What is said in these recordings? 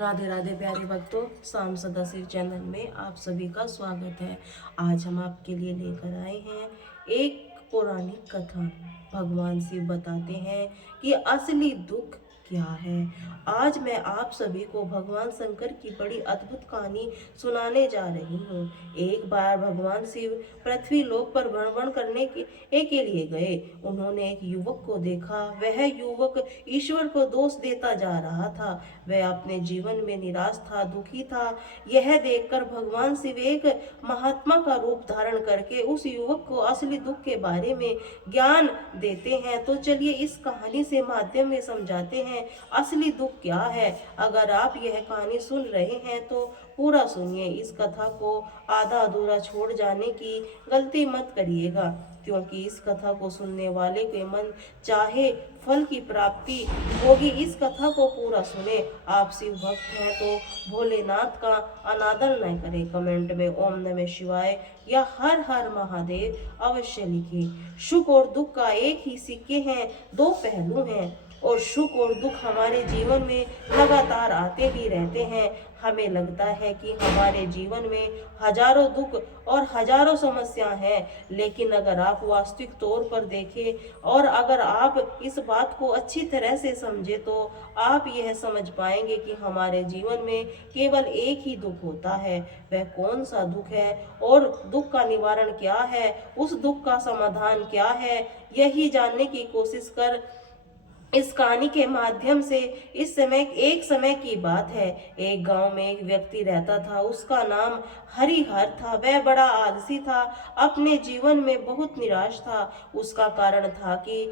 राधे राधे प्यारे भक्तों, शाम सदा शिव चैनल में आप सभी का स्वागत है। आज हम आपके लिए लेकर आए हैं एक पौराणिक कथा। भगवान शिव बताते हैं कि असली दुख क्या है। आज मैं आप सभी को भगवान शंकर की बड़ी अद्भुत कहानी सुनाने जा रही हूँ। एक बार भगवान शिव पृथ्वी लोक पर भ्रमण करने के लिए गए। उन्होंने एक युवक को देखा। वह युवक ईश्वर को दोष देता जा रहा था। वह अपने जीवन में निराश था, दुखी था। यह देखकर भगवान शिव एक महात्मा का रूप धारण करके उस युवक को असली दुख के बारे में ज्ञान देते हैं। तो चलिए इस कहानी से माध्यम में समझाते हैं असली दुख क्या है। अगर आप यह कहानी सुन रहे हैं तो पूरा सुनिए। इस कथा को आधा अधूरा छोड़ जाने की गलती मत करिएगा, क्योंकि इस कथा को सुनने वाले के मन चाहे फल की प्राप्ति होगी। इस कथा को पूरा सुने। आप शिव भक्त हैं तो भोलेनाथ का अनादर न करें। कमेंट में ओम नमः शिवाय या हर हर महादेव अवश्य लिखें। सुख और दुख का एक ही सिक्के हैं, दो पहलू हैं, और सुख और दुख हमारे जीवन में लगातार आते ही रहते हैं। हमें लगता है कि हमारे जीवन में हजारों दुख और हजारों समस्याएं हैं, लेकिन अगर आप वास्तविक तौर पर देखें और अगर आप इस बात को अच्छी तरह से समझे तो आप यह समझ पाएंगे कि हमारे जीवन में केवल एक ही दुख होता है। वह कौन सा दुख है और दुख का निवारण क्या है, उस दुख का समाधान क्या है, यही जानने की कोशिश कर। इस कहानी के माध्यम से एक समय की बात है। एक गांव में एक व्यक्ति रहता था। उसका नाम हरिहर था। वह बड़ा आलसी था, अपने जीवन में बहुत निराश था। उसका कारण था कि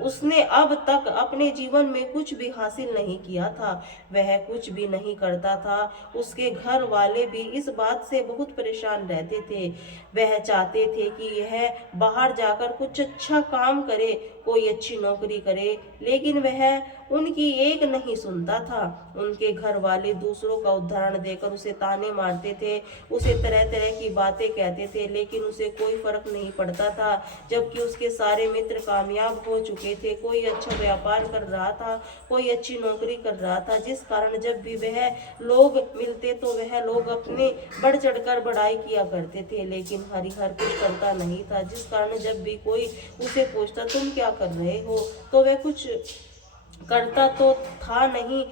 उसने अब तक अपने जीवन में कुछ भी हासिल नहीं किया था। वह कुछ भी नहीं करता था। उसके घर वाले भी इस बात से बहुत परेशान रहते थे। वह चाहते थे कि यह बाहर जाकर कुछ अच्छा काम करे, कोई अच्छी नौकरी करे, लेकिन वह उनकी एक नहीं सुनता था। उनके घर वाले दूसरों का उदाहरण देकर उसे ताने मारते थे, उसे तरह तरह की बातें कहते थे, लेकिन उसे कोई फर्क नहीं पड़ता था। जबकि उसके सारे मित्र कामयाब हो चुके थे, कोई अच्छा व्यापार कर रहा था, कोई अच्छी नौकरी कर रहा था, जिस कारण जब भी वह लोग मिलते तो वह लोग अपने बढ़ चढ़कर बड़ाई किया करते थे। लेकिन हरिहर कुछ करता नहीं था, जिस कारण जब भी कोई उसे पूछता तुम क्या कर रहे हो, तो वह कुछ करता तो था नहीं,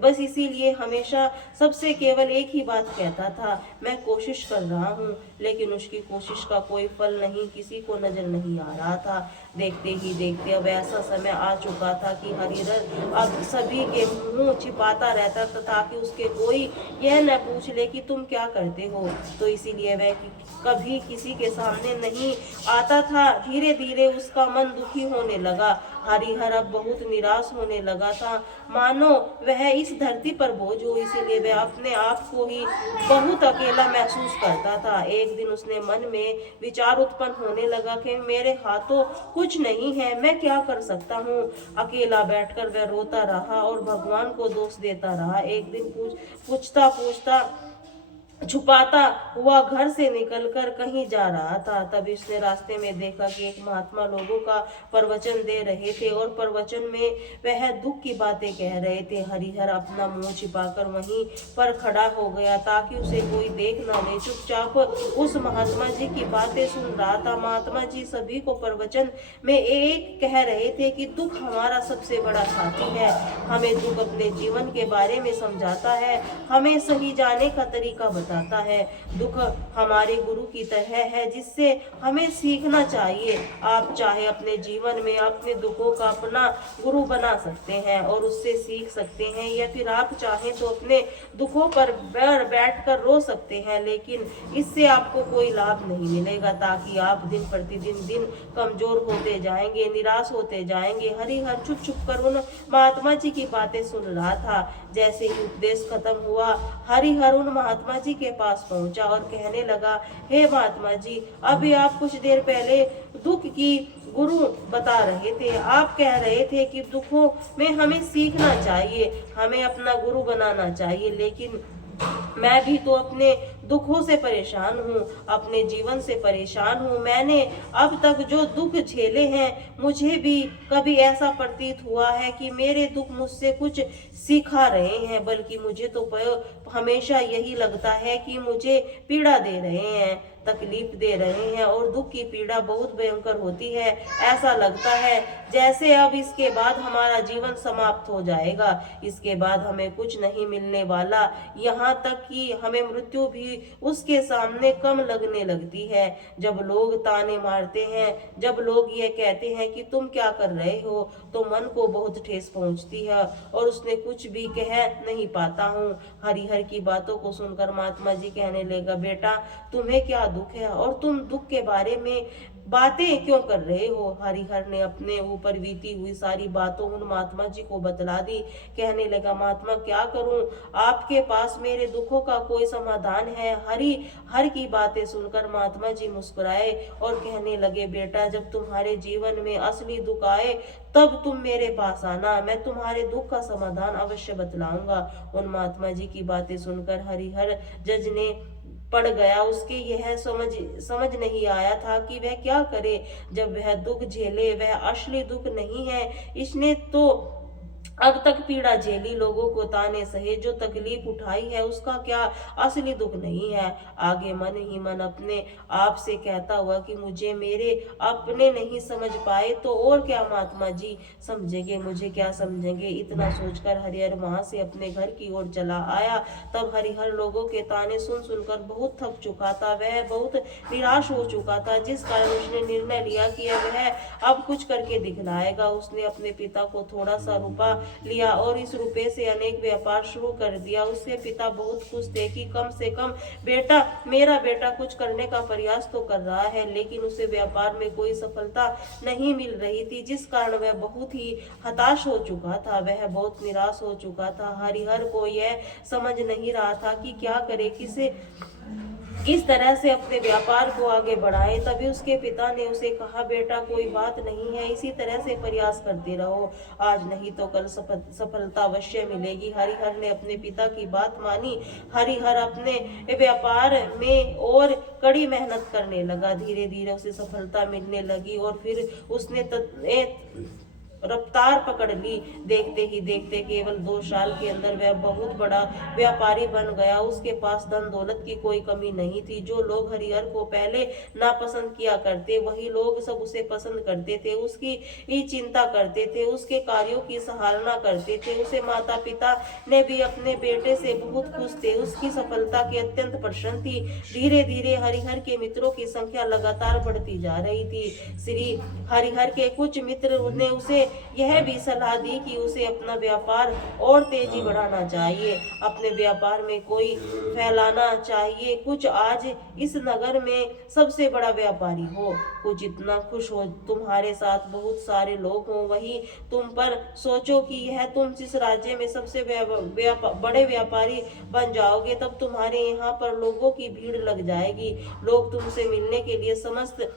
बस इसीलिए हमेशा सबसे केवल एक ही बात कहता था, मैं कोशिश कर रहा हूँ। लेकिन उसकी कोशिश का कोई फल नहीं किसी को नजर नहीं आ रहा था। देखते ही देखते अब ऐसा समय आ चुका था कि हरिहर अब सभी के मुंह छिपाता रहता था ताकि उसके कोई यह न पूछ ले कि तुम क्या करते हो। तो इसीलिए वह कभी किसी के सामने नहीं आता था। धीरे धीरे उसका मन दुखी होने लगा। हरिहर अब बहुत निराश होने लगा था, मानो वह इस धरती पर बोझ हो। इसीलिए वह अपने आप को ही बहुत अकेला महसूस करता था। एक दिन उसने मन में विचार उत्पन्न होने लगा कि मेरे हाथों कुछ नहीं है, मैं क्या कर सकता हूँ। अकेला बैठकर वह रोता रहा और भगवान को दोष देता रहा। एक दिन पूछता पूछता छुपाता हुआ घर से निकलकर कहीं जा रहा था। तभी उसने रास्ते में देखा कि एक महात्मा लोगों का प्रवचन दे रहे थे और प्रवचन में वह दुख की बातें कह रहे थे। हरिहर अपना मुंह छिपाकर वहीं पर खड़ा हो गया ताकि उसे कोई देख न ले। चुपचाप उस महात्मा जी की बातें सुन रहा था। महात्मा जी सभी को प्रवचन में एक कह रहे थे कि दुख हमारा सबसे बड़ा साथी है। हमें दुख अपने जीवन के बारे में समझाता है, हमें सही जाने का तरीका बताता है। दुख हमारे गुरु की तरह है जिससे हमें सीखना चाहिए। आप चाहे अपने जीवन में अपने दुखों का अपना गुरु बना सकते हैं और उससे सीख सकते हैं, या फिर आप चाहें तो अपने दुखों पर बैठकर रो सकते हैं, लेकिन इससे आपको कोई लाभ नहीं मिलेगा, ताकि आप दिन प्रतिदिन दिन कमजोर होते जाएंगे, निराश होते जाएंगे। हरिहर चुप चुप कर उन महात्मा जी की बातें सुन रहा था। जैसे ही उपदेश खत्म हुआ, हरिहर उन महात्मा जी के पास पहुंचा और कहने लगा, हे महात्मा जी, अभी आप कुछ देर पहले दुख की गुरु बता रहे थे। आप कह रहे थे कि दुखों में हमें सीखना चाहिए, हमें अपना गुरु बनाना चाहिए, लेकिन मैं भी तो अपने दुखों से परेशान हूँ, अपने जीवन से परेशान हूँ। मैंने अब तक जो दुख झेले हैं, मुझे भी कभी ऐसा प्रतीत हुआ है कि मेरे दुख मुझसे कुछ सिखा रहे हैं, बल्कि मुझे तो हमेशा यही लगता है कि मुझे पीड़ा दे रहे हैं, तकलीफ दे रहे हैं, और दुख की पीड़ा बहुत भयंकर होती है। ऐसा लगता है जैसे अब इसके बाद हमारा जीवन समाप्त हो जाएगा, इसके बाद हमें कुछ नहीं मिलने वाला, यहाँ तक कि हमें मृत्यु भी उसके सामने कम लगने लगती है। जब लोग ताने मारते हैं, जब लोग ये कहते हैं कि तुम क्या कर रहे हो, तो मन को बहुत ठेस पहुंचती है और उसने कुछ भी कह नहीं पाता हूँ। हरिहर की बातों को सुनकर महात्मा जी कहने लगा, बेटा तुम्हें क्या दुख है और तुम दुख के बारे में बातें क्यों कर रहे हो। हरिहर ने अपने ऊपर बीती हुई सारी बातों उन महात्मा जी को बतला दी। कहने लगा, महात्मा क्या करूं, आपके पास मेरे दुखों का कोई समाधान है। हर की बातें सुनकर महात्मा जी मुस्कुराए और कहने लगे, बेटा जब तुम्हारे जीवन में असली दुख आए तब तुम मेरे पास आना, मैं तुम्हारे दुख का समाधान अवश्य बतलाऊंगा। उन महात्मा जी की बातें सुनकर हरिहर जज ने पड़ गया। उसके यह समझ नहीं आया था कि वह क्या करे। जब वह दुख झेले, वह असली दुख नहीं है, इसने तो अब तक पीड़ा झेली, लोगों को ताने सहे, जो तकलीफ उठाई है, उसका क्या असली दुख नहीं है। आगे मन ही मन अपने आप से कहता हुआ कि मुझे मेरे अपने नहीं समझ पाए तो और क्या महात्मा जी समझेंगे, मुझे क्या समझेंगे। इतना सोचकर हरिहर वहां से अपने घर की ओर चला आया। तब हरिहर लोगों के ताने सुन सुनकर बहुत थक चुका था, वह बहुत निराश हो चुका था, जिस कारण उसने निर्णय लिया कि वह अब कुछ करके दिखलाएगा। उसने अपने पिता को थोड़ा सा रुपया लिया और इस रुपए से अनेक व्यापार शुरू कर दिया। उसके पिता बहुत खुश थे कि कम से कम मेरा बेटा कुछ करने का प्रयास तो कर रहा है, लेकिन उसे व्यापार में कोई सफलता नहीं मिल रही थी, जिस कारण वह बहुत ही हताश हो चुका था, वह बहुत निराश हो चुका था। हरिहर को यह समझ नहीं रहा था कि क्या करे, किस तरह से अपने व्यापार को आगे बढ़ाए। तभी उसके पिता ने उसे कहा, बेटा कोई बात नहीं है, इसी तरह से प्रयास करते रहो, आज नहीं तो कल सफलता अवश्य मिलेगी। हरिहर ने अपने पिता की बात मानी। हरिहर अपने व्यापार में और कड़ी मेहनत करने लगा। धीरे धीरे उसे सफलता मिलने लगी और फिर उसने रफ्तार पकड़ ली। देखते ही देखते केवल 2 साल के अंदर वह बहुत बड़ा व्यापारी बन गया। उसके पास धन दौलत की कोई कमी नहीं थी। जो लोग हरिहर को पहले नापसंद किया करते, वही लोग सब उसे पसंद करते थे, उसकी ही चिंता करते थे, उसके कार्यों की सराहना करते थे। उसे माता पिता ने भी अपने बेटे से बहुत खुश थे, उसकी सफलता की अत्यंत प्रसन्न थी। धीरे धीरे हरिहर के मित्रों की संख्या लगातार बढ़ती जा रही थी। श्री हरिहर के कुछ मित्र ने उसे यह भी सलाह दी कि उसे अपना व्यापार और तेजी बढ़ाना चाहिए, अपने व्यापार में कोई फैलाना चाहिए, कुछ आज इस नगर में सबसे बड़ा व्यापारी हो, कुछ इतना खुश हो, तुम्हारे साथ बहुत सारे लोग हों, वही तुम पर सोचो कि यह तुम जिस राज्य में सबसे बड़े व्यापारी बन जाओगे, तब तुम्हारे यहाँ पर लोगों की भीड़ लग जाएगी, लोग तुमसे मिलने के लिए समस्त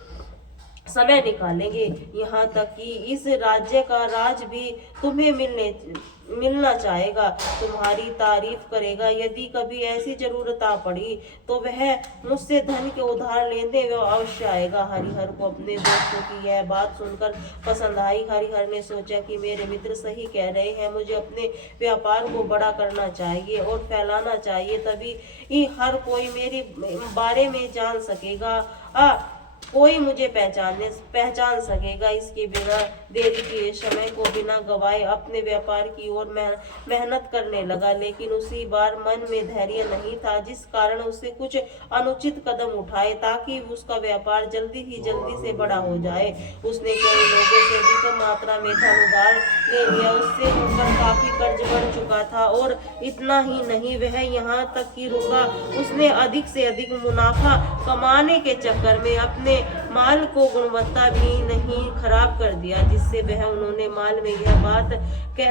समय निकालेंगे, यहाँ तक कि इस राज्य का राज भी तुम्हें मिलना चाहेगा, तुम्हारी तारीफ करेगा। यदि कभी ऐसी जरूरत आ पड़ी तो वह मुझसे धन के उधार लेने अवश्य आएगा। हरिहर को अपने दोस्तों की यह बात सुनकर पसंद आई। हरिहर ने सोचा कि मेरे मित्र सही कह रहे हैं, मुझे अपने व्यापार को बड़ा करना चाहिए और फैलाना चाहिए, तभी हर कोई मेरे बारे में जान सकेगा, कोई मुझे पहचान सकेगा। इसके बिना देरी किए, समय को बिना गवाए अपने व्यापार की ओर मेहनत करने लगा, लेकिन उसी बार मन में धैर्य नहीं था, जिस कारण उसे कुछ अनुचित कदम उठाए ताकि उसका व्यापार जल्दी से बड़ा हो जाए। उसने कई लोगों से अधिक मात्रा में धन उधार ले लिया, उससे ऊपर काफी कर्ज बढ़ चुका था और इतना ही नहीं, वह यहाँ तक कि रुका, उसने अधिक से अधिक मुनाफा कमाने के चक्कर में अपने माल को गुणवत्ता भी नहीं खराब कर दिया, जिससे वह उन्होंने माल में यह बात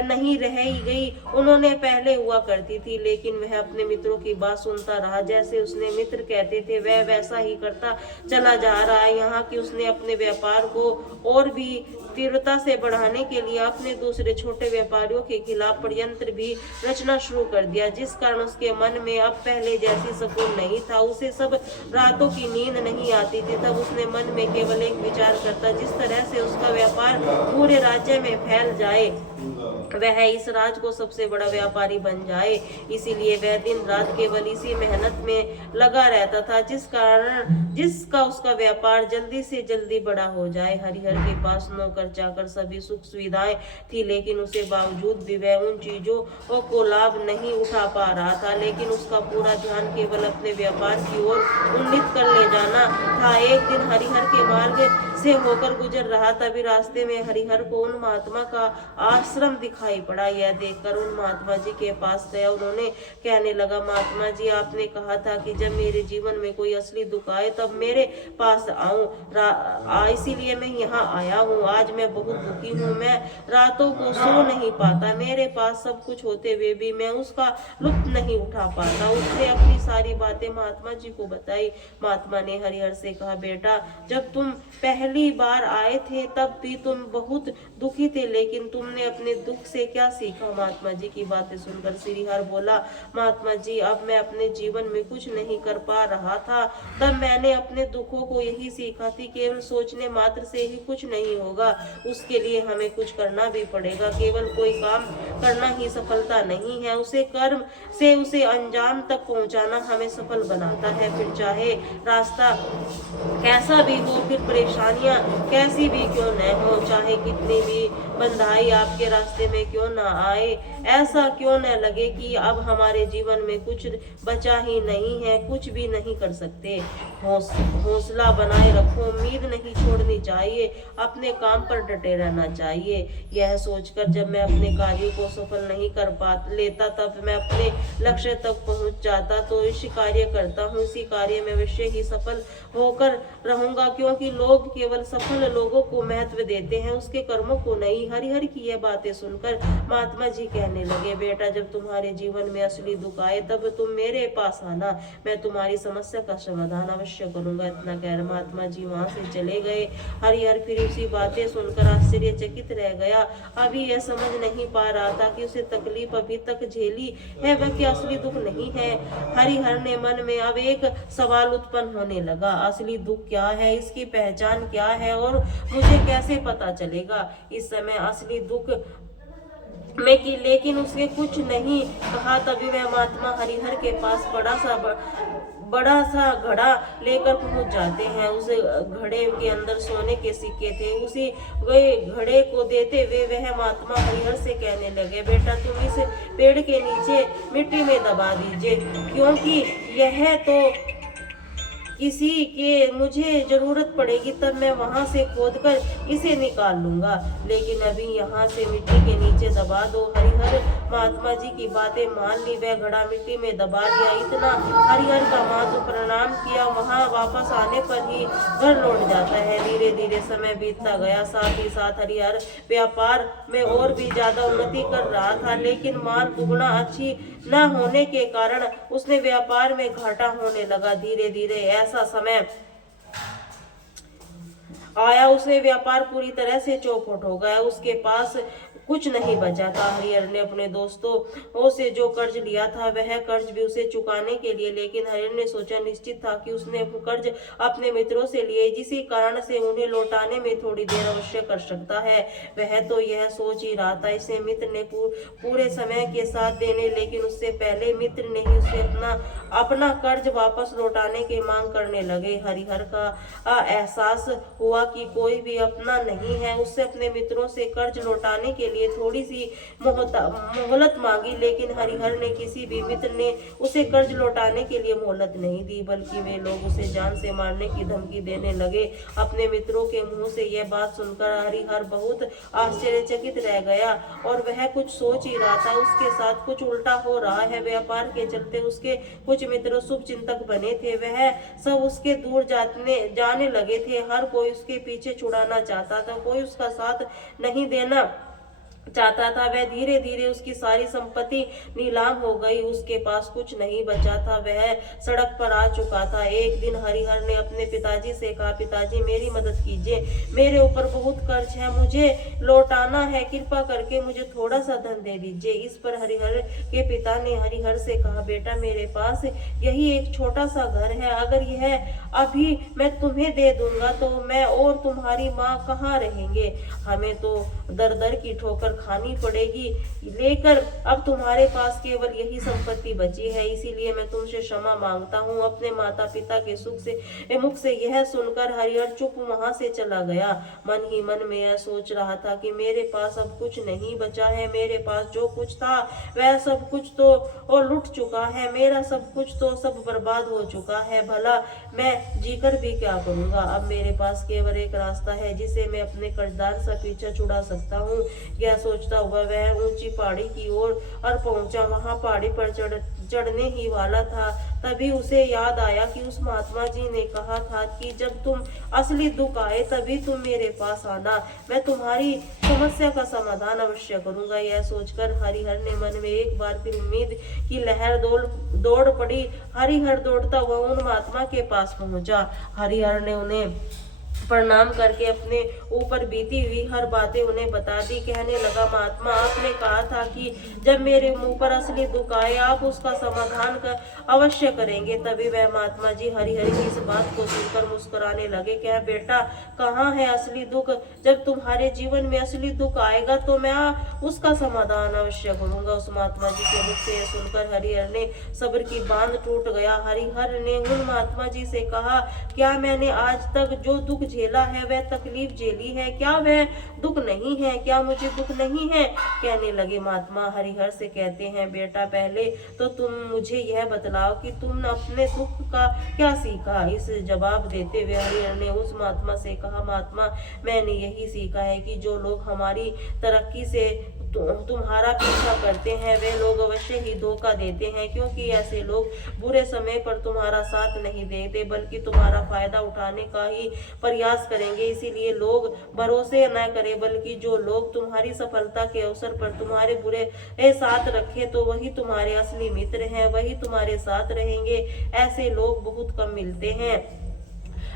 नहीं रह ही गई। उन्होंने पहले हुआ करती थी, लेकिन वह अपने मित्रों की बात सुनता रहा। जैसे उसने मित्र कहते थे वह वैसा ही करता चला जा रहा है। यहाँ कि उसने अपने व्यापार को और भी तीव्रता से बढ़ाने के लिए अपने दूसरे छोटे व्यापारियों के खिलाफ षड्यंत्र भी रचना शुरू कर दिया, जिस कारण उसके मन में अब पहले जैसी सुकून नहीं था। उसे सब रातों की नींद नहीं आती थी। तब उसने मन में केवल एक विचार करता, जिस तरह से उसका व्यापार पूरे राज्य में फैल जाए, वह इस राज को सबसे बड़ा व्यापारी बन जाए। इसीलिए वह दिन रात केवल इसी मेहनत में लगा रहता था, जिसका उसका व्यापार जल्दी से जल्दी बड़ा हो जाए। हरिहर के पास नौकर चाकर सभी सुख सुविधाएं थी, लेकिन उसके बावजूद भी वह उन चीजों को लाभ नहीं उठा पा रहा था। लेकिन उसका पूरा ध्यान केवल अपने व्यापार की ओर उन्नीत कर ले जाना था। एक दिन हरिहर के मार्ग से होकर गुजर रहा, तभी रास्ते में हरिहर को उन महात्मा का आश्रम दिखाई पड़ा। यह देखकर उन महात्मा जी के पास गया। उन्होंने कहने लगा, महात्मा जी, आपने कहा था कि जब मेरे जीवन में कोई असली दुख आए तब मेरे पास आऊं, इसीलिए मैं यहाँ आया हूँ। आज मैं बहुत दुखी हूँ, मैं रातों को सो नहीं पाता। मेरे पास सब कुछ होते हुए भी मैं उसका लुत्फ नहीं उठा पाता। उसने अपनी सारी बातें महात्मा जी को बताई। महात्मा ने हरिहर से कहा, बेटा, जब तुम पहली बार आए थे तब भी तुम बहुत दुखी थे, लेकिन तुमने अपने दुख से क्या सीखा? महात्मा जी की बातें सुनकर श्रीहर बोला, महात्मा जी, अब मैं अपने जीवन में कुछ नहीं कर पा रहा था, तब मैंने अपने दुखों को यही सीखा थी, केवल सोचने मात्र से ही कुछ नहीं होगा, उसके लिए हमें कुछ करना भी पड़ेगा। केवल कोई काम करना ही सफलता नहीं है, उसे कर्म से उसे अंजाम तक पहुंचाना हमें सफल बनाता है। फिर चाहे रास्ता कैसा भी हो, फिर परेशानियां कैसी भी क्यों न हो, चाहे कितनी भी बंधाई आपके रास्ते में क्यों ना आए, ऐसा क्यों न लगे कि अब हमारे जीवन में कुछ बचा ही नहीं है, कुछ भी नहीं कर सकते। हौसला बनाए रखो, उम्मीद नहीं छोड़नी चाहिए, अपने काम पर डटे रहना चाहिए। यह सोचकर जब मैं अपने कार्यों को सफल नहीं कर पा लेता, तब मैं अपने लक्ष्य तक पहुंच जाता तो इसी कार्य करता हूँ, इसी कार्य में अवश्य ही सफल होकर रहूंगा, क्योंकि लोग केवल सफल लोगों को महत्व देते हैं, उसके कर्मों को नहीं। हरिहर की यह बातें सुनकर महात्मा जी कहने लगे, बेटा, जब तुम्हारे जीवन में असली दुख आए तब तुम मेरे पास आना, मैं तुम्हारी समस्या का समाधान अवश्य करूंगा। इतना कहकर महात्मा जी वहां से चले गए। हरिहर फिर उसी बातें सुनकर आश्चर्यचकित रह गया। अभी यह समझ नहीं पा रहा था कि उसे तकलीफ अभी तक झेली है वह कि असली दुख नहीं है। हरिहर ने मन में अब एक सवाल उत्पन्न होने लगा, असली दुख क्या है, इसकी पहचान क्या है और मुझे कैसे पता चलेगा? इस समय असली दुख में कि लेकिन उसने कुछ नहीं कहा। तभी वह महात्मा हरिहर के पास बड़ा सा घड़ा लेकर पहुंच जाते हैं। उस घड़े के अंदर सोने के सिक्के थे। उसी घड़े को देते हुए वह महात्मा हरिहर से कहने लगे, बेटा, तुम इस पेड़ के नीचे मिट्टी में दबा दीजिए, क्योंकि यह तो किसी के मुझे जरूरत पड़ेगी तब मैं वहां से खोदकर इसे निकाल लूंगा, लेकिन अभी यहाँ से मिट्टी के नीचे दबा दो। हरिहर महात्मा जी की बातें मान ली, वह घड़ा मिट्टी में दबा दिया। इतना हरिहर का माधु प्रणाम किया, वहां वापस आने पर ही घर लौट जाता है। धीरे धीरे समय बीतता गया, साथ ही साथ हरिहर व्यापार में और भी ज्यादा उन्नति कर रहा था, लेकिन माल दुगना अच्छी न होने के कारण उसने व्यापार में घाटा होने लगा। धीरे धीरे ऐसा समय आया, उसने व्यापार पूरी तरह से चौपट हो गया, उसके पास कुछ नहीं बचा था। हरिहर ने अपने दोस्तों से जो कर्ज लिया था वह कर्ज भी उसे चुकाने के लिए, लेकिन हरिहर ने सोचा निश्चित था कि उसने कर्ज अपने मित्रों से लिए, जिसी कारण से उन्हें लौटाने में थोड़ी देर अवश्य कर सकता है। वह तो यह सोच ही रहा था। इसे मित्र ने पूरे समय के साथ देने, लेकिन उससे पहले मित्र ने ही उसे अपना कर्ज वापस लौटाने की मांग करने लगे। हरिहर का एहसास हुआ कि कोई भी अपना नहीं है, उससे अपने मित्रों से कर्ज लौटाने के लिए थोड़ी सी मोहलत मांगी, लेकिन हरिहर ने किसी भी मित्र ने उसे कर्ज लौटाने के लिए मोहलत नहीं दी, बल्कि वे लोग उसे जान से मारने की धमकी देने लगे। अपने मित्रों के मुंह से यह बात सुनकर हरिहर बहुत आश्चर्यचकित रह गया और वह कुछ सोच ही रहा था। उसके साथ कुछ उल्टा हो रहा है। व्यापार के चलते उसके कुछ मित्र शुभ चिंतक बने थे, वह सब उसके दूर जाने लगे थे। हर कोई उसके पीछे छुड़ाना चाहता था, कोई उसका साथ नहीं देना चाहता था। वह धीरे धीरे उसकी सारी संपत्ति नीलाम हो गई, उसके पास कुछ नहीं बचा था, वह सड़क पर आ चुका था। एक दिन हरिहर ने अपने पिताजी से कहा, पिताजी मेरी मदद कीजिए, मेरे ऊपर बहुत कर्ज है, मुझे लौटाना है, कृपा करके मुझे थोड़ा सा धन दे दीजिए। इस पर हरिहर के पिता ने हरिहर से कहा, बेटा मेरे पास यही एक छोटा सा घर है, अगर यह अभी मैं तुम्हें दे दूंगा तो मैं और तुम्हारी माँ कहाँ रहेंगे, हमें तो दर दर की ठोकर खानी पड़ेगी, लेकर अब तुम्हारे पास केवल यही संपत्ति बची है, इसीलिए मैं तुमसे क्षमा मांगता हूँ। अपने माता पिता के मुख से यह सुनकर हरिहर चुप वहां से चला गया। मन ही मन में यह सोच रहा था कि मेरे पास अब कुछ नहीं बचा है, मेरे पास जो कुछ था वह सब कुछ तो और लुट चुका है, मेरा सब कुछ तो सब बर्बाद हो चुका है, भला मैं जीकर भी क्या करूंगा। अब मेरे पास केवल एक रास्ता है जिसे मैं अपने कर्जदार से पीछा छुड़ा सकता हूँ। यह सोचता हुआ वह ऊंची पहाड़ी की ओर पहुंचा। वहां पहाड़ी पर चढ़ने ही वाला था, तभी उसे याद आया कि उस महात्मा जी ने कहा था कि जब तुम असली दुख आए तभी तुम मेरे पास आना, मैं तुम्हारी समस्या का समाधान अवश्य करूंगा। यह सोचकर हरिहर ने मन में एक बार फिर उम्मीद की लहर दौड़ पड़ी। हरिहर दौड़ता हुआ उन महात्मा के पास पहुंचा। हरिहर ने उन्हें प्रणाम करके अपने ऊपर बीती हुई हर बातें उन्हें बता दी। कहने लगा, महात्मा आपने कहा था कि जब मेरे मुंह पर असली दुख आए आप उसका समाधान अवश्य करेंगे। तभी वह महात्मा जी हरिहर की इस बात को सुनकर मुस्कुराने लगे। क्या बेटा, कहाँ है असली दुख? जब तुम्हारे जीवन में असली दुख आएगा तो मैं उसका समाधान अवश्य करूंगा। उस महात्मा जी के मुख से सुनकर हरिहर ने सब्र की बांध टूट गया। हरिहर ने उन महात्मा जी से कहा, क्या मैंने आज तक जो दुख झेला है वह तकलीफ झेली है, क्या वह दुख नहीं है, क्या मुझे दुख नहीं है? कहने लगे महात्मा हरिहर से कहते हैं, बेटा पहले तो तुम मुझे यह बतलाओ कि तुमने अपने दुख का क्या सीखा। इस जवाब देते हुए हरिहर ने उस महात्मा से कहा, महात्मा मैंने यही सीखा है कि जो लोग हमारी तरक्की से तुम्हारा पीछा करते हैं वे लोग अवश्य ही धोखा देते हैं, क्योंकि ऐसे लोग बुरे समय पर तुम्हारा साथ नहीं देते बल्कि तुम्हारा फायदा उठाने का ही प्रयास करेंगे। इसीलिए लोग भरोसे न करें, बल्कि जो लोग तुम्हारी सफलता के अवसर पर तुम्हारे बुरे साथ रखें तो वही तुम्हारे असली मित्र हैं, वही तुम्हारे साथ रहेंगे। ऐसे लोग बहुत कम मिलते हैं,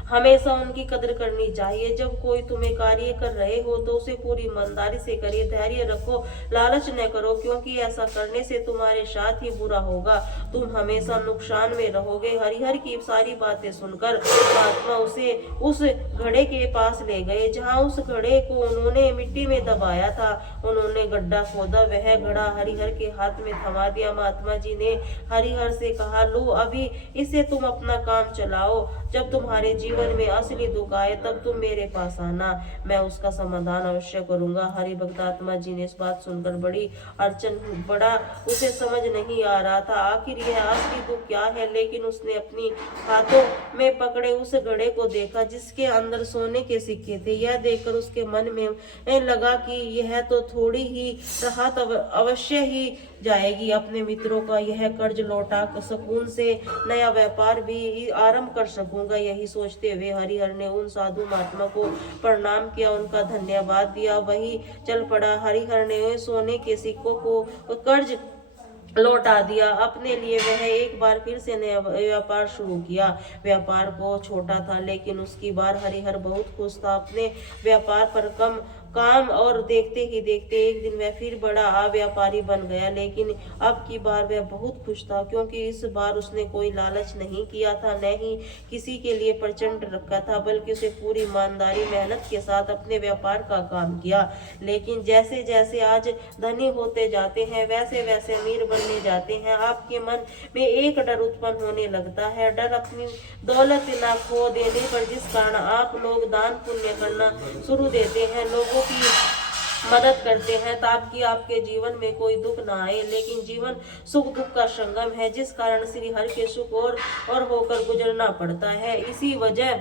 हमेशा उनकी कदर करनी चाहिए। जब कोई तुम्हें कार्य कर रहे हो तो उसे पूरी ईमानदारी से करिए, धैर्य रखो, लालच न करो, क्योंकि ऐसा करने से तुम्हारे साथ ही बुरा होगा, तुम हमेशा नुकसान में रहोगे। हरिहर की सारी बातें सुनकर महात्मा उसे उस घड़े के पास ले गए जहां उस घड़े को उन्होंने मिट्टी में दबाया था। उन्होंने गड्ढा खोदा, वह घड़ा हरिहर के हाथ में थमा दिया। महात्मा जी ने हरिहर से कहा, लो अभी इसे तुम अपना काम चलाओ, जब तुम्हारे जीवन में असली दुख आए तब तुम मेरे पास आना, मैं उसका समाधान अवश्य करूंगा। हरि भक्त आत्मा जी ने इस बात सुनकर बड़ा उसे समझ नहीं आ रहा था आखिर यह असली दुख क्या है, लेकिन उसने अपनी हाथों में पकड़े उस घड़े को देखा जिसके अंदर सोने के सिक्के थे। यह देखकर उसके मन में लगा कि यह तो थोड़ी ही राहत अवश्य ही जाएगी, अपने मित्रों का यह कर्ज लौटा सुकून से नया व्यापार भी आरंभ कर सकूंगा। यही सोचते हुए हरिहर ने उन साधु महात्मा को प्रणाम किया, उनका धन्यवाद दिया, वही चल पड़ा। हरिहर ने सोने के सिक्कों को कर्ज लौटा दिया। अपने लिए वह एक बार फिर से नया व्यापार शुरू किया। व्यापार को छोटा था लेकिन उसकी बार हरिहर बहुत खुश था। अपने व्यापार पर कम काम और देखते ही देखते एक दिन वह फिर बड़ा व्यापारी बन गया, लेकिन अब की बार वह बहुत खुश था, क्योंकि इस बार उसने कोई लालच नहीं किया था, न ही किसी के लिए प्रचंड रखा था, बल्कि उसे पूरी ईमानदारी मेहनत के साथ अपने व्यापार का काम किया। लेकिन जैसे जैसे आज धनी होते जाते हैं वैसे वैसे अमीर बनने जाते हैं, आपके मन में एक डर उत्पन्न होने लगता है, डर अपनी दौलत न खो देने पर, जिस कारण आप लोग दान पुण्य करना शुरू देते हैं, लोगों की मदद करते हैं ताकि आपके जीवन में कोई दुख ना आए। लेकिन जीवन सुख दुख का संगम है, जिस कारण श्री हरि के सुख और होकर गुजरना पड़ता है। इसी वजह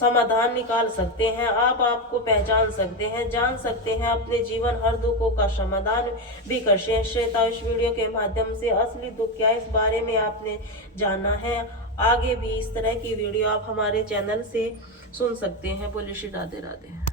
समाधान निकाल सकते हैं। आप आपको पहचान सकते हैं, जान सकते हैं, अपने जीवन हर दुखों का समाधान भी कर सकते हैं। इस वीडियो के माध्यम से असली दुख क्या है इस बारे में आपने जाना है। आगे भी इस तरह की वीडियो आप हमारे चैनल से सुन सकते हैं। बोलिए श्री राधे राधे।